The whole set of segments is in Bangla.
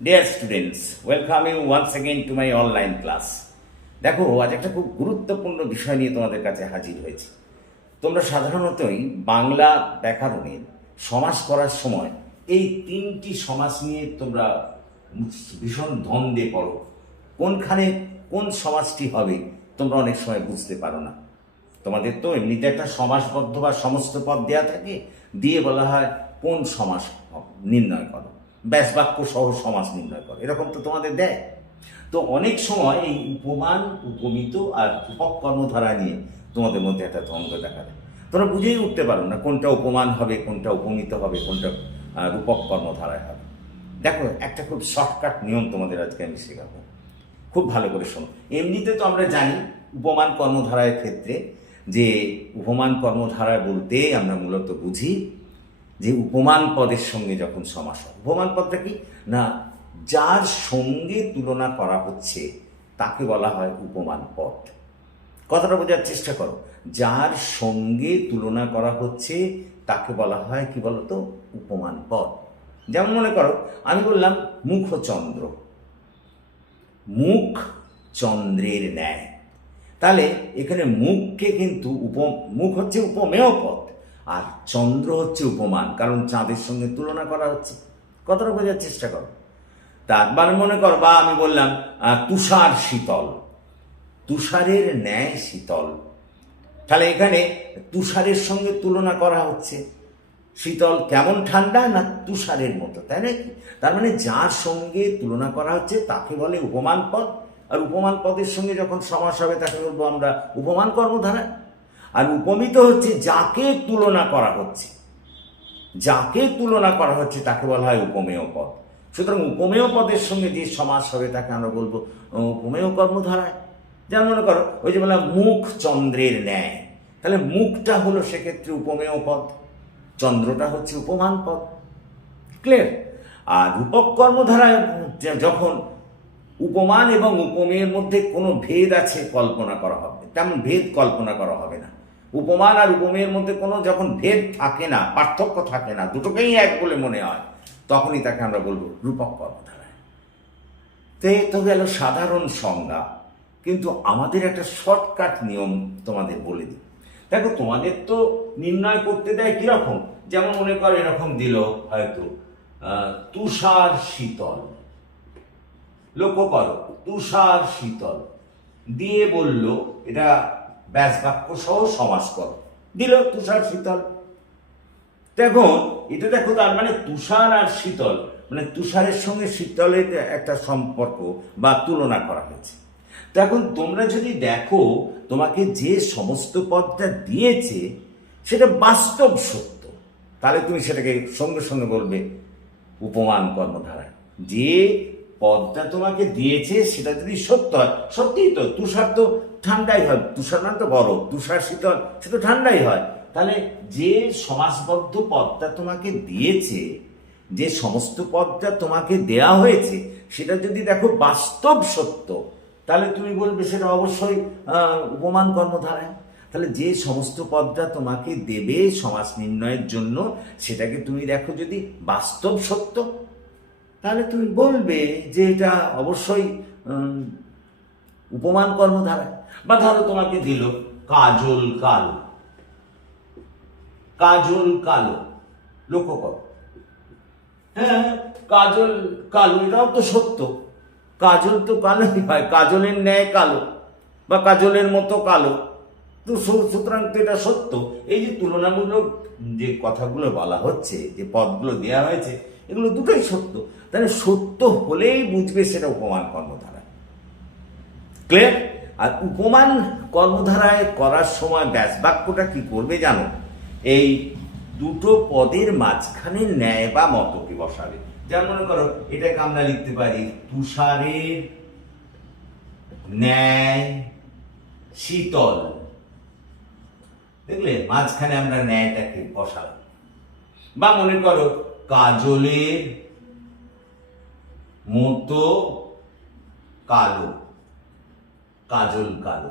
Dear students welcome you once again to my online class দেখো, আজ একটা খুব গুরুত্বপূর্ণ বিষয় নিয়ে তোমাদের কাছে হাজির হয়েছে। তোমরা সাধারণতই বাংলা ব্যাকরণের সমাস করার সময় এই তিনটি সমাস নিয়ে তোমরা ভীষণ দ্বন্দ্বে পড়ো। কোনখানে কোন সমাসটি হবে তোমরা অনেক সময় বুঝতে পারো না। তোমাদের তো এমনিতে একটা সমাসবদ্ধ বা সমস্ত পদ দেওয়া থাকে, দিয়ে বলা হয় কোন সমাস নির্ণয় করো। ব্যাস বাক্য সহ সমাজ নির্ণয় করে। এরকম তো তোমাদের দেয়। তো অনেক সময় এই উপমান, উপমিত আর উপক কর্মধারা নিয়ে তোমাদের মধ্যে একটা দ্বন্দ্ব দেখা দেয়। তোমরা বুঝেই উঠতে পারো না কোনটা উপমান হবে, কোনটা উপমিত হবে, কোনটা রূপক কর্মধারায় হবে। দেখো, একটা খুব শর্টকাট নিয়ম তোমাদের আজকে আমি শেখাবো। খুব ভালো করে শোনো। এমনিতে তো আমরা জানি উপমান কর্মধারার ক্ষেত্রে যে উপমান কর্মধারা বলতে আমরা মূলত বুঝি যে উপমান পদের সঙ্গে যখন সমাস হয় উপমান পদটা কি? না, যার সঙ্গে তুলনা করা হচ্ছে, তাকে বলা হয় উপমান পদ কথাটা বোঝার চেষ্টা করো। যার সঙ্গে তুলনা করা হচ্ছে, তাকে বলা হয় কি বলতো? উপমান পদ যেমন মনে করো, আমি বললাম, মুখচন্দ্র। মুখ চন্দ্রের ন্যায়। তাহলে এখানে মুখকে কিন্তু উপ, মুখ হচ্ছে উপমেয় পদ। আর চন্দ্র হচ্ছে উপমান, কারণ চাঁদের সঙ্গে তুলনা করা হচ্ছে। কতটা বোঝার চেষ্টা করো। তারপর মনে কর, বা আমি বললাম তুষার শীতল। তুষারের ন্যায় শীতল। তাহলে এখানে তুষারের সঙ্গে তুলনা করা হচ্ছে। শীতল কেমন ঠান্ডা না তুষারের মতো, তাই না কি? তার মানে যার সঙ্গে তুলনা করা হচ্ছে, তাকে বলে উপমান পদ। আর উপমান পদের সঙ্গে যখন সমাস হবে, তাকে বলব আমরা উপমান কর্মধারা আর উপমিত হচ্ছে যাকে তুলনা করা হচ্ছে। যাকে তুলনা করা হচ্ছে তাকে বলা হয় উপমেয় পদ। সুতরাং উপমেয় পদের সঙ্গে যে সমাজ হবে তাকে আমরা বলব উপমেয় কর্মধারায়। যেমন মনে করো, ওই যে বললাম মুখ চন্দ্রের ন্যায়। তাহলে মুখটা হলো সেক্ষেত্রে উপমেয় পদ, চন্দ্রটা হচ্ছে উপমান পদ। ক্লিয়ার আর রূপক কর্মধারায় যখন উপমান এবং উপমেয়ের মধ্যে কোনো ভেদ আছে, কল্পনা করা হবে। তেমন ভেদ কল্পনা করা হবে না। উপমান আর উপমেয়ের মধ্যে কোনো যখন ভেদ থাকে না, পার্থক্য থাকে না, দুটোকেই এক বলে মনে হয়, তখনই তাকে আমরা বলব রূপক কর্মধারায় তো এ তো গেল সাধারণ সংজ্ঞা, কিন্তু আমাদের একটা শর্টকাট নিয়ম তোমাদের বলে দিই। দেখো, তোমাদের তো নির্ণয় করতে দেয় কীরকম? যেমন মনে করো এরকম দিল হয়তো তুষার শীতল। লক্ষ্য করো, তুষার শীতল। দিয়ে বলল, এটা ব্যাস বাক্য সহ সমাস করো। দিল তুষার শীতল। দেখো এটা দেখো তার মানে তুষার আর শীতল। মানে তুষারের সঙ্গে শীতলের একটা সম্পর্ক বা তুলনা করা হয়েছে। তো এখন তোমরা যদি দেখো, তোমাকে যে সমস্ত পদটা দিয়েছে, সেটা বাস্তব সত্য। তাহলে তুমি সেটাকে সঙ্গে সঙ্গে বলবে, উপমান কর্মধারায়। যে পদটা তোমাকে দিয়েছে, সেটা যদি সত্য হয়, সত্যিই তো, তুষার তো ঠান্ডাই হয়, তুষার মানে তো বরফ, তুষার শীতল, সে তো ঠান্ডাই হয়। তাহলে যে সমাসবদ্ধ পদটা তোমাকে দিয়েছে, যে সমস্ত পদটা তোমাকে দেয়া হয়েছে, সেটা যদি দেখো বাস্তব সত্য, তাহলে তুমি বলবে সেটা অবশ্যই উপমান কর্মধারায়। তাহলে যে সমস্ত পদটা তোমাকে দেবে সমাজ নির্ণয়ের জন্য, সেটাকে তুমি দেখো যদি বাস্তব সত্য তাহলে তুমি বলবে যে এটা অবশ্যই উপমান কর্মধারায়। বা ধরো তোমাকে দিল কাজল কালো। কাজল কালো। লক্ষ্য করো। হ্যাঁ কাজল কালো, এটাও তো সত্য। কাজল তো কালোই হয়, কাজলের ন্যায় কালো বা কাজলের মতো কালো। তো সুতরাং তো এটা সত্য। এই যে তুলনামূলক যে কথাগুলো বলা হচ্ছে, যে পদগুলো দেওয়া হয়েছে এগুলো দুটোই সত্য। তাহলে সত্য হলেই বুঝবে সেটা উপমান কর্মধারা। ক্লিয়ার আর উপমান কর্মধারায় করার সময় ব্যাস বাক্যটা কি করবে জানো? এই দুটো পদের মাঝখানে ন্যায় বা মতকে বসাবে। যেমন মনে করো, এটাকে আমরা লিখতে পারি, তুষারের ন্যায় শীতল। দেখলে? মাঝখানে আমরা ন্যায়টাকে বসালাম। বা মনে করো কাজলের মতো কালো, কাজল কালো।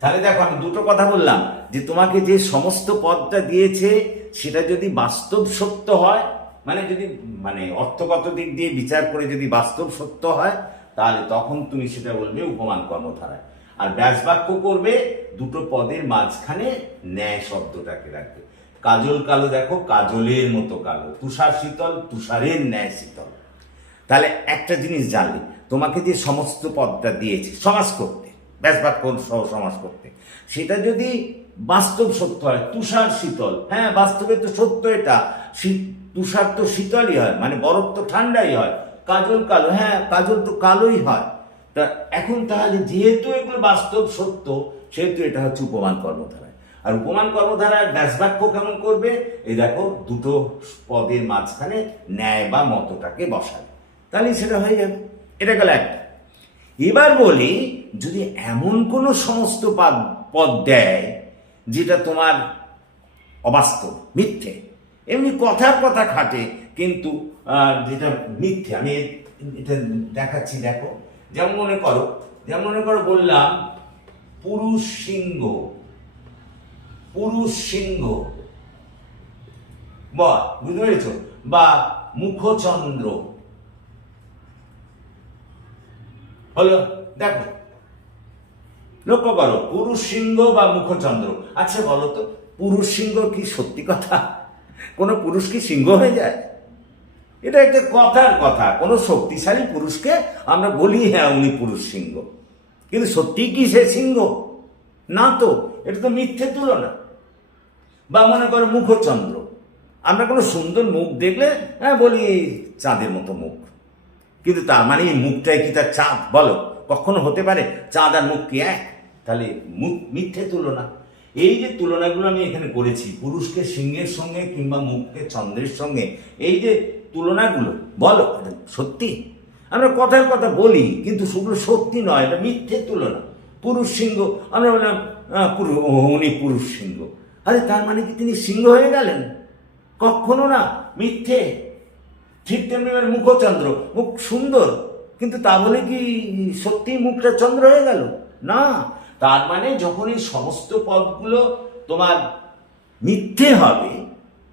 তাহলে দেখো, আমি দুটো কথা বললাম, যে তোমাকে যে সমস্ত পদটা দিয়েছে, সেটা যদি বাস্তব সত্য হয় মানে যদি মানে অর্থগত দিক দিয়ে বিচার করে যদি বাস্তব সত্য হয়, তাহলে তখন তুমি সেটা বলবে উপমান কর্মধারায়। আর ব্যাসবাক্য করবে, দুটো পদের মাঝখানে ন্যায় শব্দটাকে রাখবে। কাজল কালো দেখো, কাজলের মতো কালো। তুষার শীতল, তুষারের ন্যায় শীতল। তাহলে একটা জিনিস জানলে, তোমাকে যে সমস্ত পদটা দিয়েছে, সমাজ করতে ব্যাসবাক্য সহ সমাজ করতে, সেটা যদি বাস্তব সত্য হয়, তুষার শীতল হ্যাঁ বাস্তবে তো সত্য এটা তুষার তো শীতলই হয় মানে বরফ তো ঠান্ডাই হয়, কাজল কালো হ্যাঁ কাজল তো কালোই হয়। তা এখন তাহলে যেহেতু এগুলো বাস্তব সত্য, সেহেতু এটা হচ্ছে উপমান কর্মধারায়। আর উপমান কর্মধারায় ব্যাসবাক্য কেমন করবে? এই দেখো, দুটো পদের মাঝখানে ন্যায় বা মতটাকে বসাবে। তাহলে সেটা হয়ে যাবে। এটা গেল একটা এবার বলি, যদি এমন কোনো সমস্ত পদ পদ দেয়, যেটা তোমার অবাস্তব, মিথ্যে। এমনি কথার কথা খাটে, কিন্তু যেটা মিথ্যে। আমি এটা দেখাচ্ছি, দেখো। যেমন মনে করো, যেমন মনে করো বললাম, পুরুষ সিংহ পুরুষ সিংহ। বুঝতে পেরেছ? বা, মুখচন্দ্র। হলো, দেখো। লক্ষ্য করো, পুরুষ সিংহ বা মুখচন্দ্র। আচ্ছা বলো তো, পুরুষ সিংহ কি সত্যি কথা? কোনো পুরুষ কি সিংহ হয়ে যায়? এটা একটা কথার কথা। কোনো শক্তিশালী পুরুষকে আমরা বলি হ্যাঁ উনি পুরুষ সিংহ। কিন্তু সত্যি কি সে সিংহ? না তো, এটা তো মিথ্যে তুলনা। বা মনে করো মুখচন্দ্র। আমরা কোনো সুন্দর মুখ দেখলে হ্যাঁ বলি চাঁদের মতো মুখ। কিন্তু তার মানে এই মুখটাই কি তার চাঁদ? বলো কখনো হতে পারে চাঁদ আর মুখ কি এক? তাহলে মুখ মিথ্যে তুলনা। এই যে তুলনাগুলো আমি এখানে করেছি পুরুষকে সিংহের সঙ্গে কিংবা মুখকে চন্দ্রের সঙ্গে এই যে তুলনাগুলো বলো সত্যি? আমরা কথার কথা বলি কিন্তু সেগুলো সত্যি নয় এটা মিথ্যে তুলনা। পুরুষ সিংহ আমরা বললাম আহ, পুরু- ও, উনি পুরুষ সিংহ। আরে তার মানে কি তিনি সিংহ হয়ে গেলেন? কখনো না, মিথ্যে। ঠিক তেমনি মুখচন্দ্র, মুখ সুন্দর। কিন্তু তা বলে কি সত্যি মুখটা চন্দ্র হয়ে গেল? না। তার মানে যখন এই সমস্ত পদগুলো তোমার মিথ্যে হবে,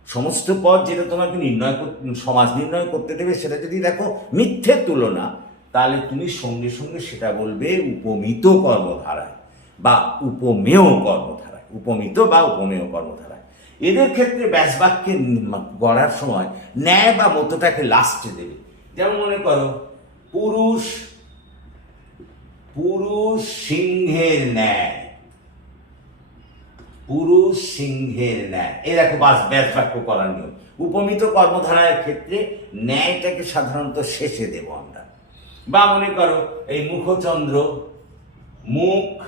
সমস্ত পদ যেটা তোমাকে নির্ণয় সমাজ নির্ণয় করতে দেবে, সেটা যদি দেখো মিথ্যে তুলনা, তাহলে তুমি সঙ্গে সঙ্গে সেটা বলবে উপমিত কর্মধারায় বা উপমেয় কর্মধারায়। উপমিত বা উপমেয় কর্মধারায়। এদের ক্ষেত্রে ব্যাসবাক্যে গড়ার সময় ন্যায় বা মতটাকে লাস্টে দেবে। যেমন মনে করো, পুরুষ পুরুষ সিংহের ন্যায়। পুরুষ সিংহের ন্যায়। এই দেখো বাস ব্যাস বাক্য করার নিয়ম। উপমিত কর্মধারার ক্ষেত্রে ন্যায়টাকে সাধারণত শেষে দেব আমরা। বা মনে করো, এই মুখচন্দ্র, মুখ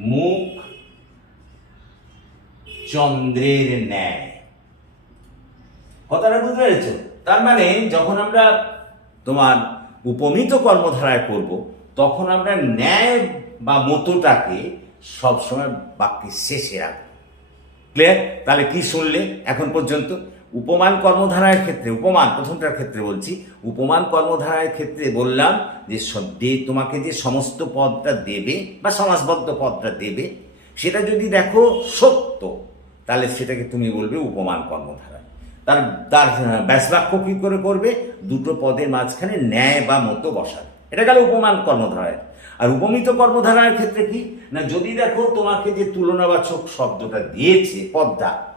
মুখ চন্দ্রের ন্যায়। কথাটা বুঝতে পেরেছ? তার মানে যখন আমরা তোমার উপমিত কর্মধারায় করব তখন আমরা ন্যায় বা মতটাকে সবসময় বাক্যের শেষে রাখব। ক্লিয়ার তাহলে কি শুনলে এখন পর্যন্ত? উপমান কর্মধারার ক্ষেত্রে, উপমান, প্রথমটার ক্ষেত্রে বলছি, উপমান কর্মধারার ক্ষেত্রে বললাম যে তোমাকে যে সমস্ত পদটা দেবে বা সমাজবদ্ধ পদটা দেবে, সেটা যদি দেখো সত্য, তাহলে সেটাকে তুমি বলবে উপমান কর্মধারা। তার তার ব্যাসবাক্য কী করে করবে? দুটো পদের মাঝখানে ন্যায় বা মতো বসাবে। এটা গেল উপমান কর্মধারায়। আর উপমিত কর্মধারার ক্ষেত্রে কি? না, যদি দেখো তোমাকে যে তুলনাবাচক শব্দটা দিয়েছে পদ্মা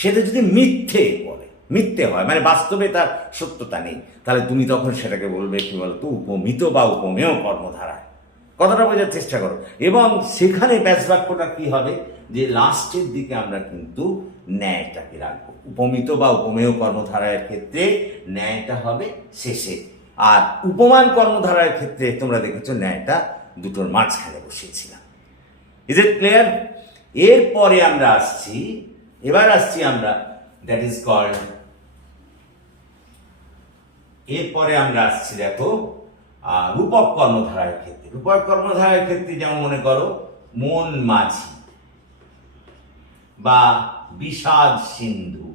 সেটা যদি মিথ্যে বলে, মিথ্যে হয় মানে বাস্তবে তার সত্যতা নেই, তাহলে তুমি তখন সেটাকে বলবে কি বলতো উপমিত বা উপমেয় কর্মধারায়। কথাটা বোঝার চেষ্টা করো। এবং সেখানে ব্যাস বাক্যটা কি হবে? যে লাস্টের দিকে আমরা কিন্তু ন্যায়টাকে রাখব। উপমিত বা উপমেয় কর্মধারার ক্ষেত্রে ন্যায়টা হবে শেষে। আর উপমান কর্মধারার ক্ষেত্রে তোমরা দেখেছ ন্যায়টা দুটোর মাঝখানে বসিয়েছিলাম। ইজ ইট ক্লিয়ার এরপরে আমরা আসছি এবার আসছি আমরা দ্যাট ইজ কল্ড এরপরে আমরা আসছি দেখো রূপক কর্মধারার ক্ষেত্রে। রূপক কর্মধারার ক্ষেত্রে যেমন মনে করো, মন মাঝি বা বিষাদ সিন্ধু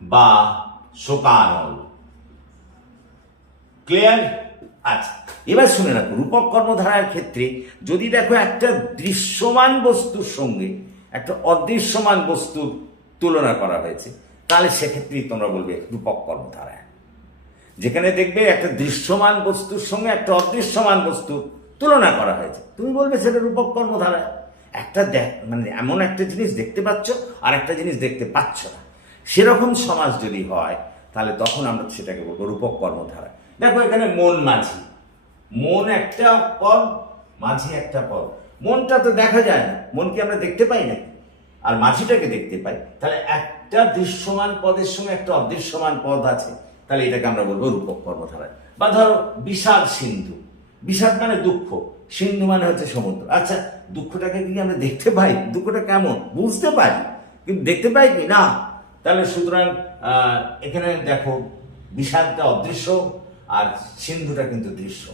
বা শোকানল। ক্লিয়ার আচ্ছা এবার শুনে রাখো, রূপক কর্মধারার ক্ষেত্রে যদি দেখো একটা দৃশ্যমান বস্তুর সঙ্গে একটা অদৃশ্যমান বস্তুর তুলনা করা হয়েছে, তাহলে সেক্ষেত্রেই তোমরা বলবে রূপক কর্মধারা। যেখানে দেখবে একটা দৃশ্যমান বস্তুর সঙ্গে একটা অদৃশ্যমান বস্তুর তুলনা করা হয়েছে। তুমি বলবে সেটা রূপক কর্মধারা। একটা দেখ মানে এমন একটা জিনিস দেখতে পাচ্ছ, আর একটা জিনিস দেখতে পাচ্ছ না। সেরকম সমাজ যদি হয়, তাহলে তখন আমরা সেটাকে বলব রূপক কর্মধারা। দেখো এখানে মন মাঝি। মন একটা পদ, মাঝি একটা পদ। মনটা তো দেখা যায় না। মনকে আমরা দেখতে পাই না আর মাঝিটাকে দেখতে পাই। তাহলে একটা দৃশ্যমান পদের সঙ্গে একটা অদৃশ্যমান পদ আছে। তাহলে এটাকে আমরা বলব রূপক কর্মধারায়। বা ধরো বিশাল সিন্ধু। বিষাদ মানে দুঃখ। সিন্ধু মানে হচ্ছে সমুদ্র। আচ্ছা দুঃখটাকে কি আমরা দেখতে পাই? দুঃখটা কেমন? বুঝতে পারি। কিন্তু দেখতে পাই কি? না। তাহলে সুতরাং এখানে দেখো, বিষাদটা অদৃশ্য। আর সিন্ধুটা কিন্তু দৃশ্য।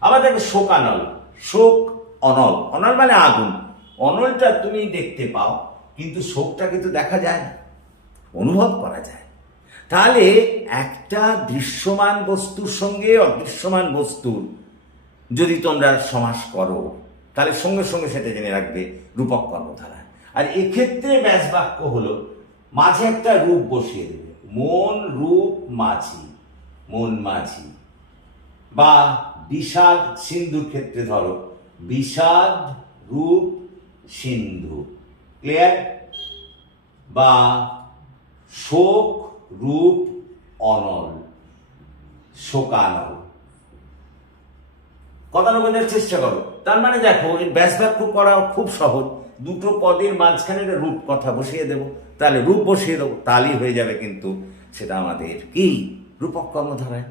আবার দেখো শোক শোকানল শোক অনল। অনল মানে আগুন। অনলটা তুমি দেখতে পাও, কিন্তু শোকটা কিন্তু দেখা যায় না। অনুভব করা যায়। তাহলে একটা দৃশ্যমান বস্তুর সঙ্গে অদৃশ্যমান বস্তুর যদি তোমরা সমাস করো, তাহলে সঙ্গে সঙ্গে সেটা জেনে রাখবে রূপক কর্মধারা। আর এক্ষেত্রে ব্যাস বাক্য হলো, মাঝে একটা রূপ বসিয়ে দেবে। মন, রূপ, মাঝি। মন মাঝি। বা বিষাদ সিন্ধুর ক্ষেত্রে ধরো, বিষাদ রূপ সিন্ধু। ক্লিয়ার বা শোক রূপ অনল। শোকানল। কথাটা বোঝার চেষ্টা করো। তার মানে দেখো, এই ব্যাস বাক্য করা খুব সহজ। দুটো পদের মাঝখানে রূপ কথা বসিয়ে দেবো, তাহলে রূপ বসিয়ে দেবো তাহলেই হয়ে যাবে কিন্তু সেটা আমাদের কি? রূপক কর্মধারায়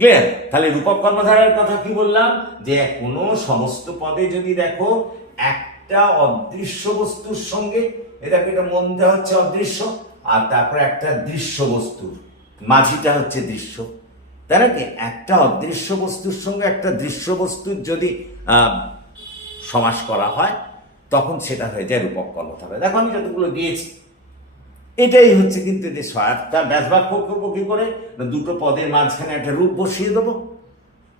ক্লিয়ার তাহলে রূপক কর্মধারার কথা কি বললাম? যে কোনো সমস্ত পদে যদি দেখো একটা অদৃশ্য বস্তুর সঙ্গে এটাকে এটা মন দেওয়া হচ্ছে অদৃশ্য, আর তারপরে একটা দৃশ্য বস্তুর। মাঝিটা হচ্ছে দৃশ্য। তাই নাকি একটা অদৃশ্য বস্তুর সঙ্গে একটা দৃশ্য বস্তুর যদি সমাস করা হয়, তখন সেটা হয়ে যায় রূপক কর্মধারা দেখো আমি যতগুলো দিয়েছি এটাই হচ্ছে কিন্তু যে সহায়তা ব্যাস বাক্য করব কি করে? দুটো পদের মাঝখানে একটা রূপ বসিয়ে দেবো।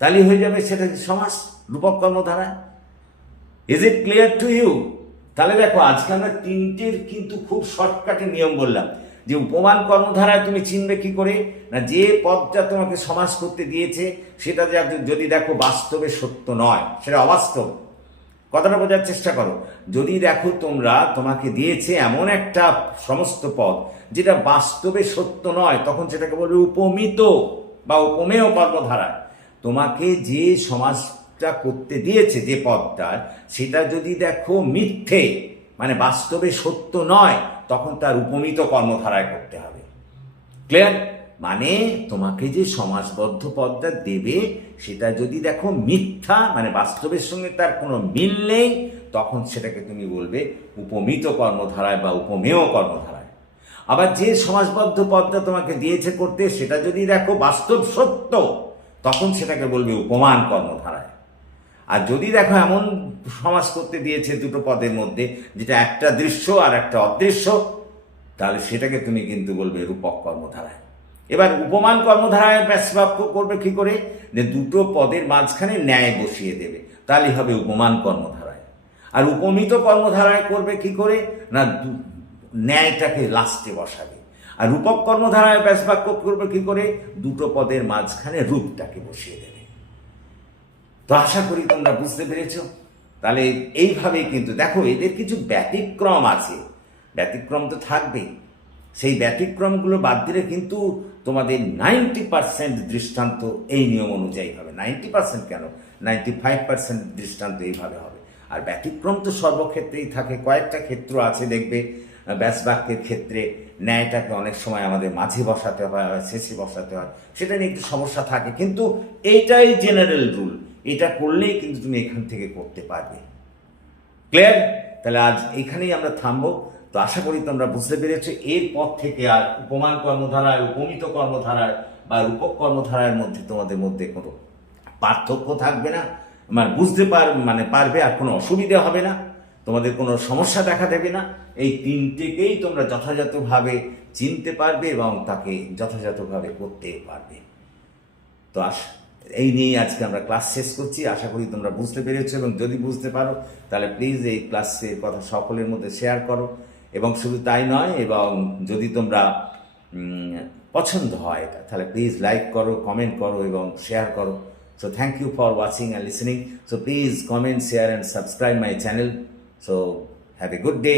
তাহলে হয়ে যাবে সেটা যে সমাস, রূপক কর্মধারায়। Is it clear to you তাহলে দেখো, আজকে আমরা তিনটের কিন্তু খুব শর্টকাটে নিয়ম বললাম। যে উপমান কর্মধারায় তুমি চিনবে কি করে? না, যে পদটা তোমাকে সমাজ করতে দিয়েছে, সেটা যদি দেখো বাস্তবে সত্য নয়, সেটা অবাস্তব। কথাটা বোঝার চেষ্টা করো। যদি দেখো তোমরা, তোমাকে দিয়েছে এমন একটা সমস্ত পদ, যেটা বাস্তবে সত্য নয়, তখন সেটাকে বলবে উপমিত বা উপমেয় কর্মধারায়। তোমাকে যে সমাজটা করতে দিয়েছে, যে পদটার সেটা যদি দেখো মিথ্যে মানে বাস্তবে সত্য নয়, তখন তার উপমিত কর্মধারায় করতে হবে। ক্লিয়ার মানে তোমাকে যে সমাজবদ্ধ পদটা দেবে সেটা যদি দেখো মিথ্যা মানে বাস্তবের সঙ্গে তার কোনো মিল নেই, তখন সেটাকে তুমি বলবে উপমিত কর্মধারায় বা উপমেয় কর্মধারায়। আবার যে সমাজবদ্ধ পদটা তোমাকে দিয়েছে করতে, সেটা যদি দেখো বাস্তব সত্য, তখন সেটাকে বলবে উপমান কর্মধারায়। আর যদি দেখো এমন সমাজ করতে দিয়েছে দুটো পদের মধ্যে, যেটা একটা দৃশ্য আর একটা অদৃশ্য, তাহলে সেটাকে তুমি কিন্তু বলবে রূপক কর্মধারায়। এবার উপমান কর্মধারায় ব্যাসবাক্য করবে কি করে? যে দুটো পদের মাঝখানে ন্যায় বসিয়ে দেবে। তাহলে হবে উপমান কর্মধারায়। আর উপমিত কর্মধারায় করবে কি করে? না ন্যায়টাকে লাস্টে বসাবে। আর রূপক কর্মধারায় ব্যাসবাক্য করবে কি করে? দুটো পদের মাঝখানে রূপটাকে বসিয়ে দেবে। তো আশা করি তোমরা বুঝতে পেরেছ। তাহলে এইভাবেই কিন্তু দেখো, এদের কিছু ব্যতিক্রম আছে। ব্যতিক্রম তো থাকবেই। সেই ব্যতিক্রমগুলো বাদ দিলে কিন্তু তোমাদের নাইনটি পার্সেন্ট দৃষ্টান্ত এই নিয়ম অনুযায়ী হবে। নাইনটি পার্সেন্ট কেন? নাইনটি ফাইভ পার্সেন্ট দৃষ্টান্ত এইভাবে হবে। আর ব্যতিক্রম তো সর্বক্ষেত্রেই থাকে। কয়েকটা ক্ষেত্র আছে দেখবে আহ, ব্যাস বাক্যের ক্ষেত্রে ন্যায়টাকে অনেক সময় আমাদের মাঝে বসাতে হয় শেষে বসাতে হয়। সেটা নিয়ে একটু সমস্যা থাকে। কিন্তু এইটাই জেনারেল রুল এটা করলেই কিন্তু তুমি এখান থেকে করতে পারবে। ক্লিয়ার তাহলে আজ এখানেই আমরা থামবো। তো আশা করি তোমরা বুঝতে পেরেছ, এর পর থেকে আর উপমান কর্মধারায় উপমিত কর্মধারায় বা রূপক কর্মধারার মধ্যে তোমাদের মধ্যে কোনো পার্থক্য থাকবে না। মানে বুঝতে পার মানে পারবে আর কোনো অসুবিধা হবে না। তোমাদের কোনো সমস্যা দেখা দেবে না। এই তিনটেকেই তোমরা যথাযথভাবে চিনতে পারবে এবং তাকে যথাযথভাবে করতে পারবে। তো আস, এই নিয়েই আজকে আমরা ক্লাস শেষ করছি। আশা করি তোমরা বুঝতে পেরেছ এবং যদি বুঝতে পারো, তাহলে প্লিজ এই ক্লাসের কথা সকলের মধ্যে শেয়ার করো। এবং শুধু তাই নয়, এবং যদি তোমরা পছন্দ হয়, তাহলে প্লিজ লাইক করো কমেন্ট করো এবং শেয়ার করো। So thank you for watching and listening so please comment share and subscribe my channel so have a good day